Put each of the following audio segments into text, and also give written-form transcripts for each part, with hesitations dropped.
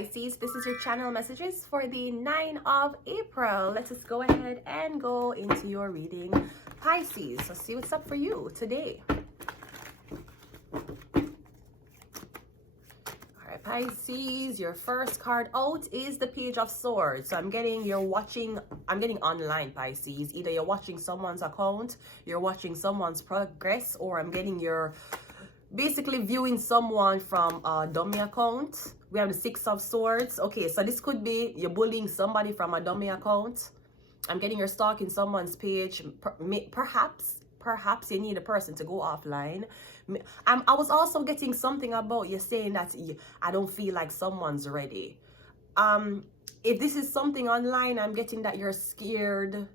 Pisces, this is your channel messages for the 9th of April. Let us go ahead and go into your reading, Pisces. Let's see what's up for you today. Alright, Pisces, your first card out is the Page of Swords. So I'm getting online, Pisces. Either you're watching someone's account, you're watching someone's progress, or I'm getting your basically viewing someone from a dummy account. We have the Six of Swords. Okay, so this could be you're bullying somebody from a dummy account. I'm getting you're stalking someone's page. Perhaps you need a person to go offline. I was also getting something about you saying that I don't feel like someone's ready. If this is something online, I'm getting that you're scared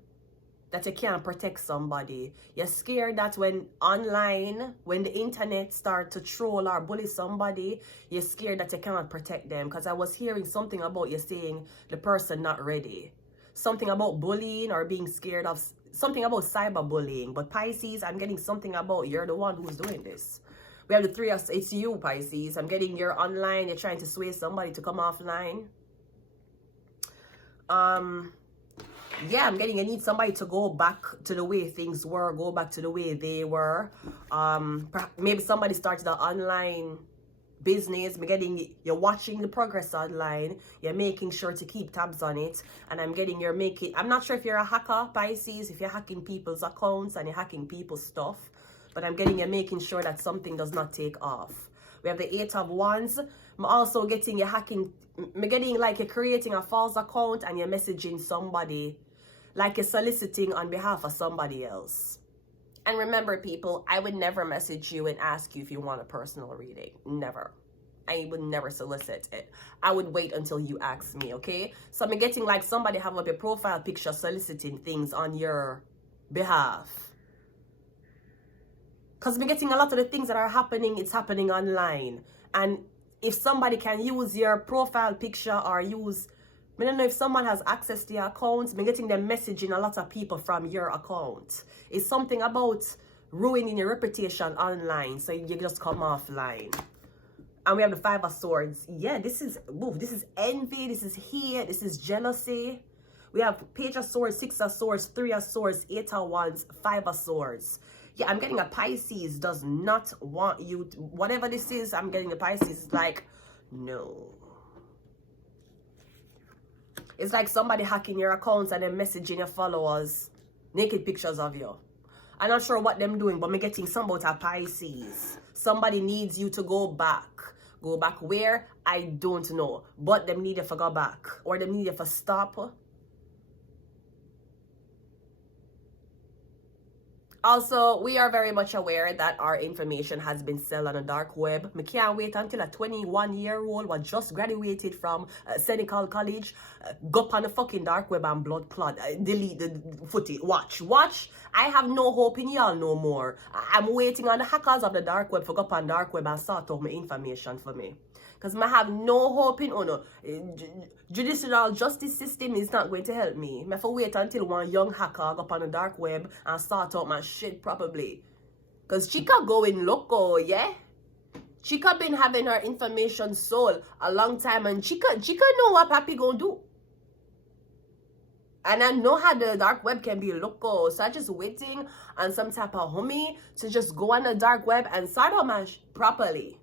that you can't protect somebody. You're scared that when the internet start to troll or bully somebody, you're scared that you cannot protect them. Because I was hearing something about you saying the person not ready. Something about bullying or being scared of something about cyberbullying. But Pisces, I'm getting something about you're the one who's doing this. We have the three of, it's you, Pisces. I'm getting you're online, you're trying to sway somebody to come offline. Yeah, I'm getting you need somebody to go back to the way things were, go back to the way they were. Maybe somebody started an online business. I'm getting you're watching the progress online, you're making sure to keep tabs on it, and I'm getting you're making, I'm not sure if you're a hacker, Pisces, if you're hacking people's accounts and you're hacking people's stuff, but I'm getting you're making sure that something does not take off. We have the Eight of Wands. I'm also getting you're hacking, I'm getting like you're creating a false account and you're messaging somebody, like you're soliciting on behalf of somebody else. And remember, people, I would never message you and ask you if you want a personal reading. Never. I would never solicit it. I would wait until you ask me, okay? So I'm getting like somebody have up your profile picture soliciting things on your behalf. Because I'm getting a lot of the things that are happening, it's happening online. And if somebody can use your profile picture or use, I don't know if someone has access to your accounts, I'm getting them messaging a lot of people from your account. It's something about ruining your reputation online, so you just come offline. And we have the Five of Swords. Yeah, this is envy, this is hate, this is jealousy. We have Page of Swords, Six of Swords, Three of Swords, Eight of Wands, Five of Swords. Yeah, I'm getting a Pisces does not want you to, whatever this is, I'm getting a Pisces is like, no. It's like somebody hacking your accounts and then messaging your followers naked pictures of you. I'm not sure what them doing, but I'm getting some about a Pisces. Somebody needs you to go back. Go back where? I don't know. But them need you to go back. Or them need you to stop. Also, we are very much aware that our information has been sold on the dark web. I can't wait until a 21-year-old was just graduated from Senecal College, go up on the fucking dark web and blood clot, delete the footage. Watch. I have no hope in y'all no more. I'm waiting on the hackers of the dark web to go up on dark web and sort out my information for me. Because I have no hope in, judicial justice system is not going to help me. I have to wait until one young hacker go up on the dark web and start out my shit probably. Because Chica going loco, yeah? Chica been having her information sold a long time, and Chica know what Papi gonna do. And I know how the dark web can be loco. So I'm just waiting on some type of homie to just go on the dark web and start out my properly.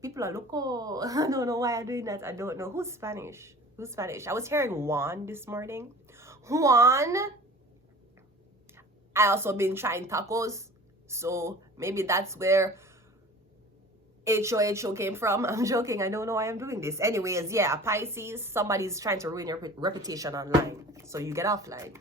People are loco. I don't know why I'm doing that. I don't know. Who's Spanish? I was hearing Juan this morning. Juan. I also been trying tacos. So maybe that's where HO came from. I'm joking. I don't know why I'm doing this. Anyways, yeah, Pisces. Somebody's trying to ruin your reputation online. So you get offline.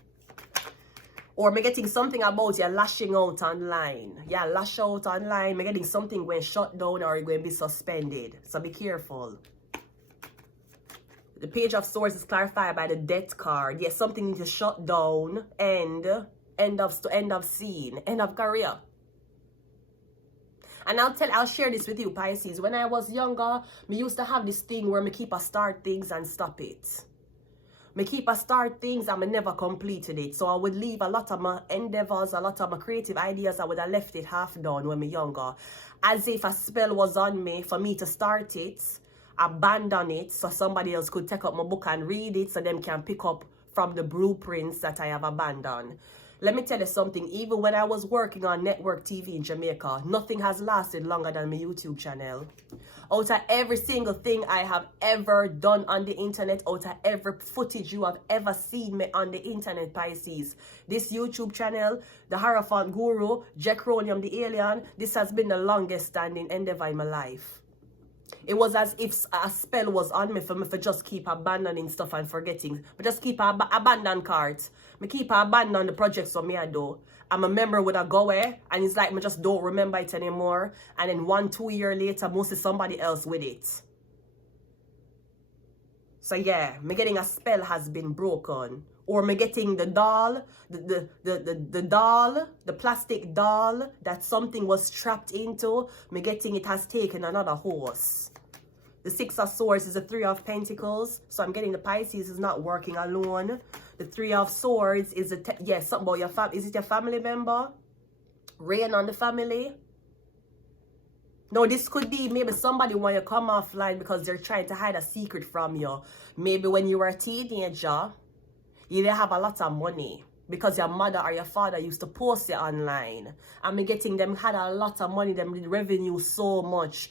Or I'm getting something about you lashing out online. Yeah, lash out online. I'm getting something when shut down or you're going to be suspended. So be careful. The Page of Swords is clarified by the Death card. Yes, something needs to shut down. End of scene. End of career. And I'll share this with you, Pisces. When I was younger, me used to have this thing where me keep a start things and stop it. Me keep a start things and I never completed it. So I would leave a lot of my endeavors, a lot of my creative ideas, I would have left it half done when me younger. As if a spell was on me for me to start it. abandon it so somebody else could take up my book and read it so them can pick up from the blueprints that I have abandoned. Let me tell you something, even when I was working on network TV in Jamaica, nothing has lasted longer than my YouTube channel. Out of every single thing I have ever done on the internet, out of every footage you have ever seen me on the internet, Pisces, this YouTube channel, the Hierophant Guru, Jackronium the Alien, this has been the longest standing endeavor in my life. It was as if a spell was on me for just keep abandoning stuff and forgetting. But just keep abandon cards. Me keep abandon the projects for me I do. I'm a member with a go away, and it's like me just don't remember it anymore. And then 1-2 years later, mostly somebody else with it. So yeah, me getting a spell has been broken. Or me getting the doll, the doll, the plastic doll that something was trapped into, me getting it has taken another horse. The 6 of Swords is the 3 of Pentacles, so I'm getting the Pisces is not working alone. The 3 of Swords is something about your family. Is it your family member? Rain on the family. No, this could be maybe somebody want you to come offline because they're trying to hide a secret from you. Maybe when you were a teenager, you didn't have a lot of money because your mother or your father used to post it online. And me getting them had a lot of money, them revenue so much.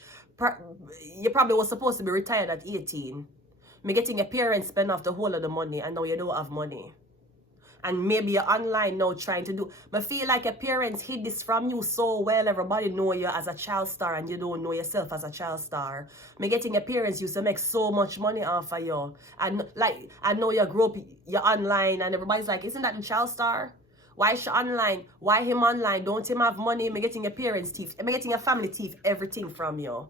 You probably was supposed to be retired at 18. Me getting your parents spend off the whole of the money and now you don't have money. And maybe you're online now trying to do. But feel like your parents hid this from you so well. Everybody know you as a child star and you don't know yourself as a child star. Me getting your parents used to make so much money off of you. And like, I know you grew up, you're online and everybody's like, isn't that the child star? Why is she online? Why him online? Don't him have money? Me getting your parents' teeth. Me getting your family teeth, everything from you.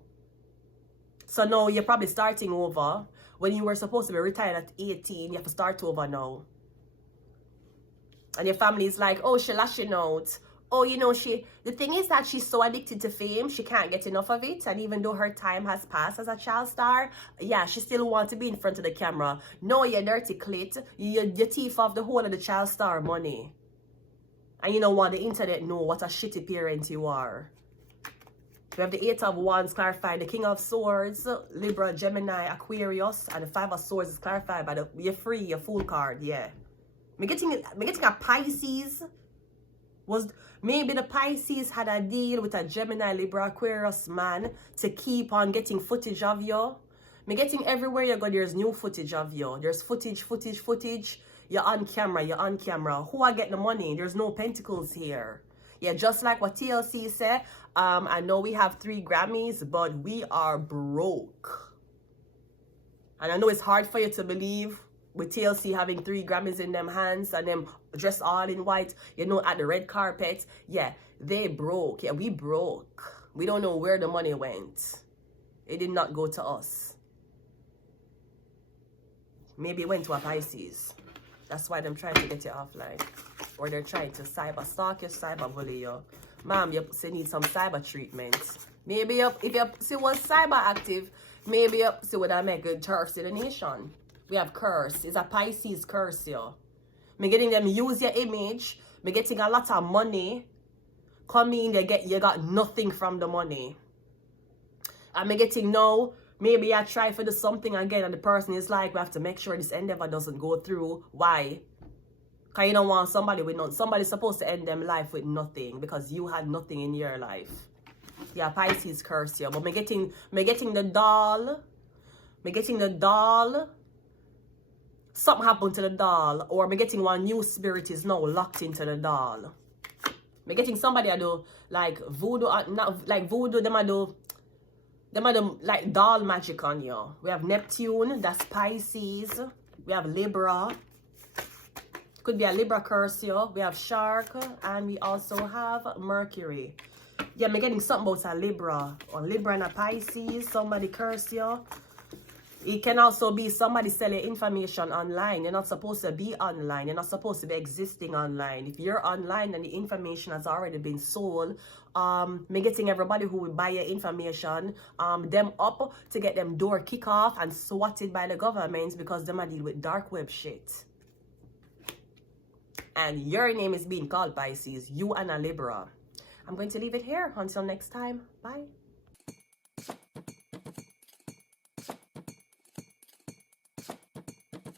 So now you're probably starting over. When you were supposed to be retired at 18, you have to start over now. And your family is like, oh, she lashing out. Oh, you know, the thing is that she's so addicted to fame, she can't get enough of it. And even though her time has passed as a child star, yeah, she still wants to be in front of the camera. No, you dirty clit. You thief off the whole of the child star money. And you don't want the internet know what a shitty parent you are. We have the 8 of Wands clarified, the King of Swords, Libra, Gemini, Aquarius, and the 5 of Swords is clarified by the you're free, your Fool card, yeah. Me getting a Pisces. Maybe the Pisces had a deal with a Gemini, Libra, Aquarius man to keep on getting footage of you. Me getting everywhere you go, there's new footage of you. There's footage. You're on camera. Who are getting the money? There's no pentacles here. Yeah, just like what TLC said, I know we have 3 Grammys, but we are broke. And I know it's hard for you to believe with TLC having 3 Grammys in them hands and them dressed all in white, you know, at the red carpet. Yeah, they broke. Yeah, we broke. We don't know where the money went. It did not go to us. Maybe it went to a Pisces. That's why they're trying to get you offline. Or they're trying to cyber stalk you, cyber bully you. Mom, you need some cyber treatment. Maybe if you see one cyber active, maybe you see what I make a turf to the nation. We have curse. It's a Pisces curse, yo. Me getting them use your image. Me getting a lot of money. Come in, you got nothing from the money. And me getting no. Maybe I try for the something again and the person is like, we have to make sure this endeavor doesn't go through. Why? Because you don't want somebody with nothing. Somebody's supposed to end them life with nothing because you had nothing in your life. Yeah, Pisces curse you. But me getting the doll. Me getting the doll. Something happened to the doll. Or me getting one new spirit is now locked into the doll. Me getting somebody I do like voodoo, not like voodoo, them I do like doll magic on you. We have Neptune, that's Pisces. We have Libra. Could be a Libra curse you. We have Shark. And we also have Mercury. Yeah, I'm getting something about a Libra. Or Libra and a Pisces. Somebody curse you. It can also be somebody selling information online. You're not supposed to be online. You're not supposed to be existing online. If you're online and the information has already been sold, me getting everybody who will buy your information, them up to get them door kick off and swatted by the government because them are deal with dark web shit. And your name is being called Pisces. You and a Libra. I'm going to leave it here. Until next time. Bye.